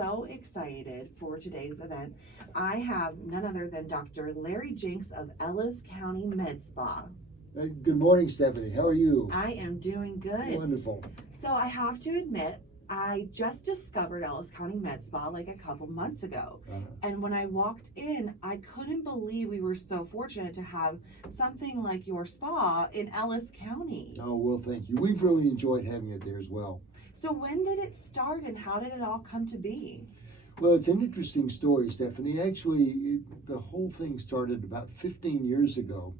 So excited for today's event. I have none other than Dr. Larry Jinks of Ellis County Med Spa. Good morning, Stephanie. How are you? I am doing good. Wonderful. So I have to admit, I just discovered Ellis County Med Spa like a couple months ago. And when I walked in, I couldn't believe we were so fortunate to have something like your spa in Ellis County. Oh, well, thank you. We've really enjoyed having it there as well. So when did it start and how did it all come to be? Well, it's an interesting story, Stephanie. Actually, the whole thing started about 15 years ago.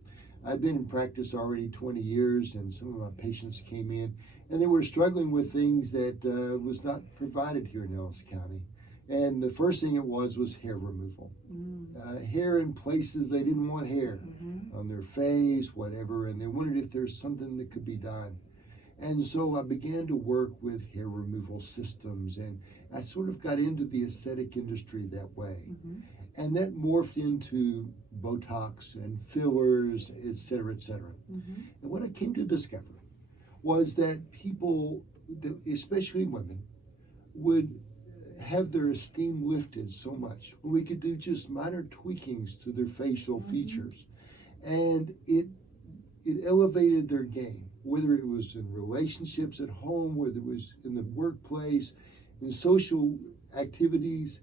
I've been in practice already 20 years, and some of my patients came in, and they were struggling with things that was not provided here in Ellis County. And the first thing it was hair removal. Hair in places they didn't want hair, on their face, whatever, and they wondered if there's something that could be done. And so I began to work with hair removal systems, and I sort of got into the aesthetic industry that way. And that morphed into Botox and fillers, et cetera, et cetera. And what I came to discover was that people, especially women, would have their esteem lifted so much when we could do just minor tweakings to their facial features. And it elevated their game, whether it was in relationships at home, whether it was in the workplace, in social activities.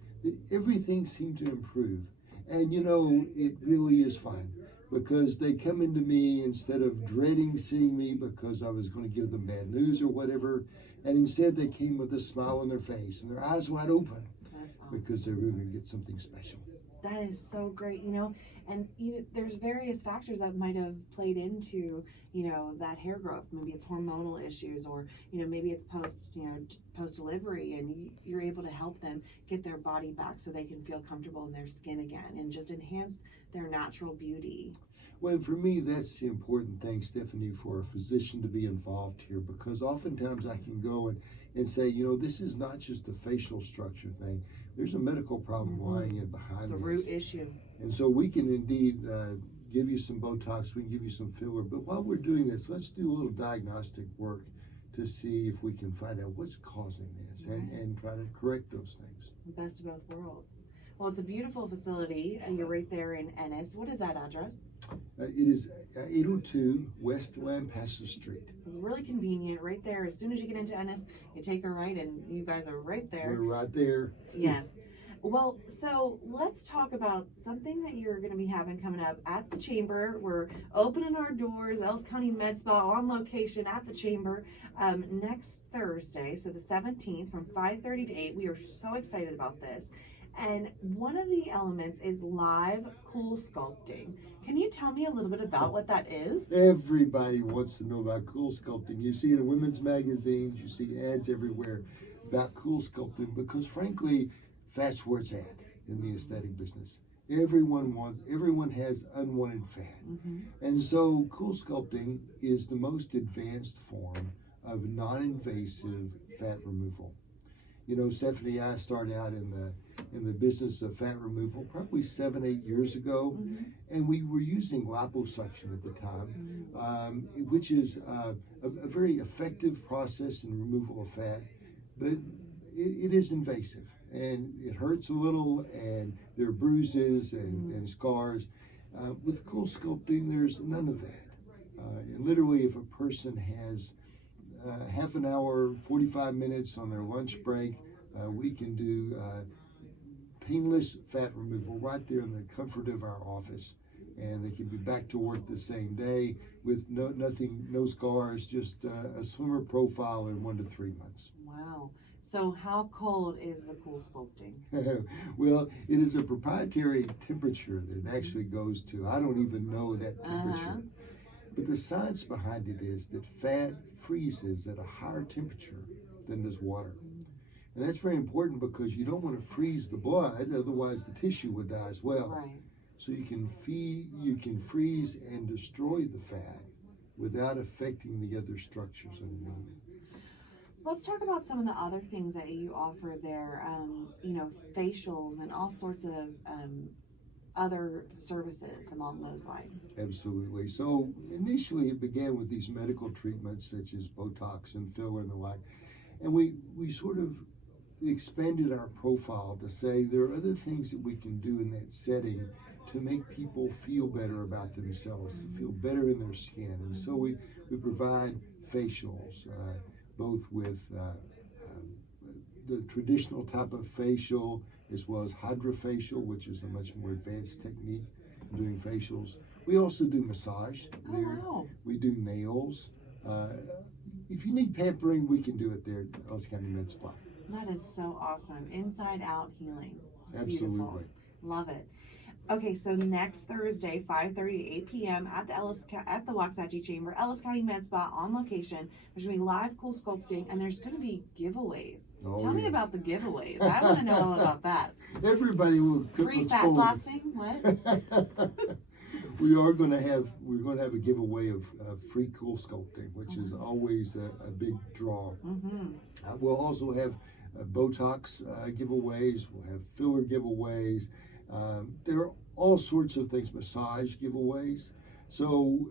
Everything seemed to improve. And you know, it really is fun because they come into me instead of dreading seeing me because I was going to give them bad news or whatever, and instead they came with a smile on their face and their eyes wide open. That's awesome. Because they're really going to get something special. That is so great, and there's various factors that might have played into, that hair growth. Maybe it's hormonal issues, or, maybe it's post delivery, and you're able to help them get their body back so they can feel comfortable in their skin again and just enhance their natural beauty. Well, for me, that's the important thing, Stephanie, for a physician to be involved here, because oftentimes I can go and say, this is not just a facial structure thing. There's a medical problem lying in behind the root issue. And so we can indeed give you some Botox, we can give you some filler, but while we're doing this, let's do a little diagnostic work to see if we can find out what's causing this and try to correct those things. Best of both worlds. Well, it's a beautiful facility, and you're right there in Ennis. What is that address? It is 802 West Lampasas Street. It's really convenient, right there. As soon as you get into Ennis, you take a right, and you guys are right there. We're right there. Yes. Well, so let's talk about something that you're going to be having coming up at the Chamber. We're opening our doors, Ellis County Med Spa on location at the Chamber next Thursday, so the 17th from 5:30 to 8. We are so excited about this. And one of the elements is live cool sculpting. Can you tell me a little bit about what that is? Everybody wants to know about cool sculpting. You see it in women's magazines, you see ads everywhere about cool sculpting because frankly, that's where it's at in the aesthetic business. Everyone has unwanted fat. And so cool sculpting is the most advanced form of non-invasive fat removal. Stephanie, I started out in the business of fat removal probably 7-8 years ago, and we were using liposuction at the time, which is a very effective process in removal of fat, but it is invasive, and it hurts a little, and there are bruises and scars. With cool sculpting, there's none of that. And literally, if a person has half an hour, 45 minutes on their lunch break, we can do painless fat removal right there in the comfort of our office, and they can be back to work the same day with no scars, just a slimmer profile in 1 to 3 months. Wow. So how cold is the cool sculpting? Well, it is a proprietary temperature that it actually goes to. I don't even know that temperature. But the science behind it is that fat freezes at a higher temperature than does water. And that's very important because you don't want to freeze the blood, otherwise the tissue would die as well. Right. So you can freeze and destroy the fat without affecting the other structures underneath. Let's talk about some of the other things that you offer there, facials and all sorts of other services along those lines. Absolutely. So initially it began with these medical treatments such as Botox and filler and the like. And we sort of expanded our profile to say there are other things that we can do in that setting to make people feel better about themselves, to feel better in their skin. And so we provide facials, both with the traditional type of facial as well as hydrofacial, which is a much more advanced technique of doing facials. We also do massage there. Wow. We do nails. If you need pampering, we can do it there at Ellis County Med Spa. That is so awesome. Inside out healing. It's Absolutely. beautiful. Love it. Okay, so next Thursday, 5:30 to 8 p.m. at the Waxahachie Chamber, Ellis County Med Spa on location. There's going to be live cool sculpting, and there's going to be giveaways. Tell me about the giveaways. I want to know all about that. Everybody will Free fat blasting? What? We're going to have a giveaway of free cool sculpting, which is always a big draw. We'll also have Botox giveaways. We'll have filler giveaways. There are all sorts of things, massage giveaways. So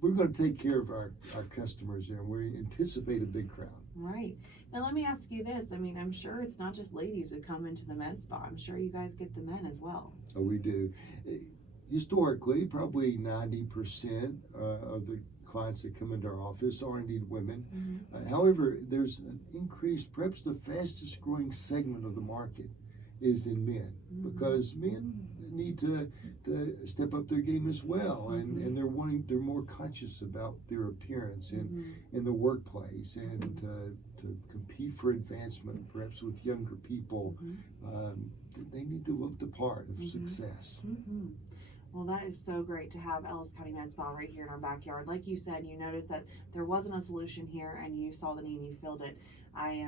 we're going to take care of our customers there. We anticipate a big crowd. Right. Now let me ask you this. I mean, I'm sure it's not just ladies who come into the med spa. I'm sure you guys get the men as well. Oh, we do. Historically, probably 90% of the clients that come into our office are indeed women. However, there's an increase, perhaps the fastest growing segment of the market is in men, because men need to step up their game as well, and they're more conscious about their appearance in the workplace, and to compete for advancement, perhaps with younger people. They need to look the part of success. Well, that is so great to have Ellis County Med Spa right here in our backyard. Like you said, you noticed that there wasn't a solution here, and you saw the need and you filled it. I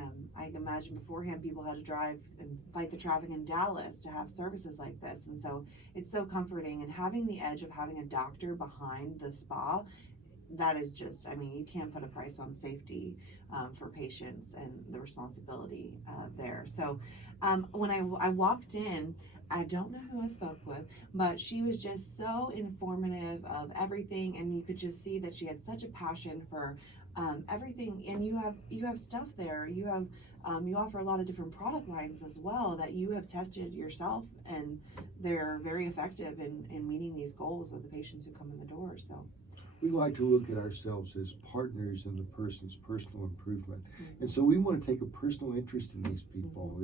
imagine beforehand people had to drive and fight the traffic in Dallas to have services like this, and so it's so comforting. And having the edge of having a doctor behind the spa, that is just, I mean, you can't put a price on safety for patients and the responsibility there. So when I walked in, I don't know who I spoke with, but she was just so informative of everything, and you could just see that she had such a passion for everything. And you have stuff there. You offer a lot of different product lines as well that you have tested yourself, and they're very effective in meeting these goals of the patients who come in the door. So we like to look at ourselves as partners in the person's personal improvement. And so we want to take a personal interest in these people.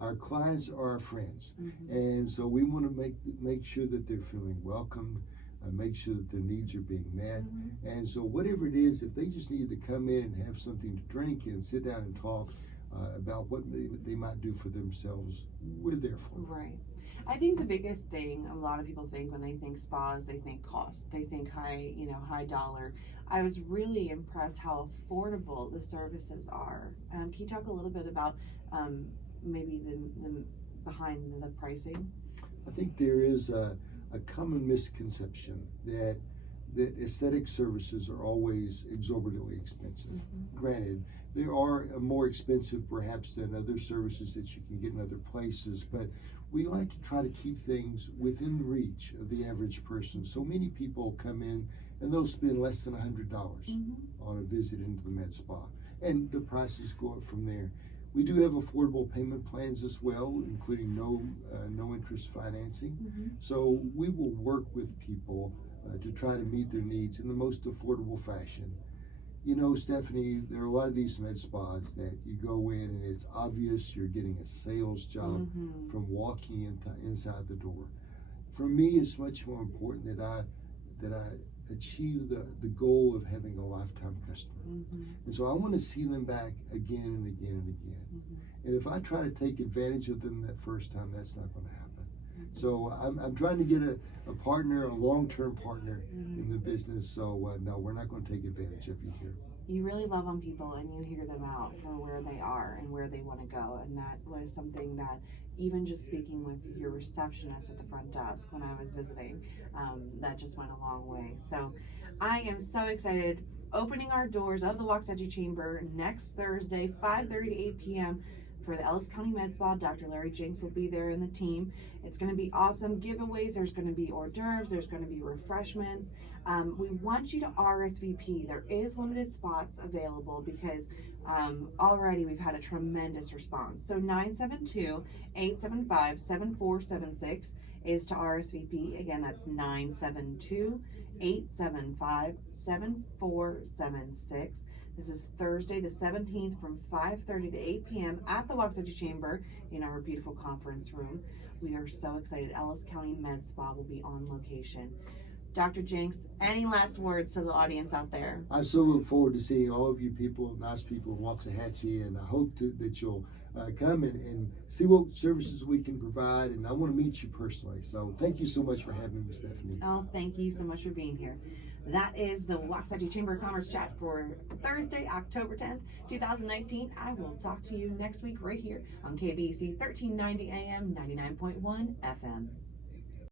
Our clients are our friends. And so we want to make sure that they're feeling welcomed, make sure that their needs are being met. And so whatever it is, if they just need to come in and have something to drink and sit down and talk about what they might do for themselves, we're there for them. Right. I think the biggest thing a lot of people think when they think spas, they think cost. They think high dollar. I was really impressed how affordable the services are. Can you talk a little bit about maybe the behind the pricing? I think there is a common misconception that aesthetic services are always exorbitantly expensive. Granted, they are more expensive perhaps than other services that you can get in other places, but we like to try to keep things within reach of the average person. So many people come in and they'll spend less than $100 on a visit into the med spa, and the prices go up from there. We do have affordable payment plans as well, including no interest financing. So we will work with people to try to meet their needs in the most affordable fashion. You know, Stephanie, there are a lot of these med spas that you go in and it's obvious you're getting a sales job from walking inside the door. For me, it's much more important that I achieve the goal of having a lifetime customer. And so I want to see them back again and again and again. And if I try to take advantage of them that first time, that's not going to happen. So I'm trying to get a partner, a long-term partner in the business. So no, we're not going to take advantage of you here. You really love on people, and you hear them out for where they are and where they want to go. And that was something that even just speaking with your receptionist at the front desk when I was visiting, that just went a long way. So I am so excited. Opening our doors of the Waxahachie Chamber next Thursday, 5:30 to 8 p.m. for the Ellis County Med Spa. Dr. Larry Jinks will be there and the team. It's going to be awesome. Giveaways, there's going to be hors d'oeuvres, there's going to be refreshments. We want you to RSVP. There is limited spots available because Already we've had a tremendous response. So 972-875-7476 is to RSVP. Again, that's 972-875-7476. This is Thursday the 17th from 5:30 to 8 p.m. at the Waxahachie Chamber in our beautiful conference room. We are so excited. Ellis County Med Spa will be on location. Dr. Jinks, any last words to the audience out there? I so look forward to seeing all of you people, nice people in Waxahachie, and I hope that you'll come and see what services we can provide, and I want to meet you personally. So thank you so much for having me, Stephanie. Oh, thank you so much for being here. That is the Waxahachie Chamber of Commerce chat for Thursday, October 10th, 2019. I will talk to you next week right here on KBEC 1390 AM, 99.1 FM.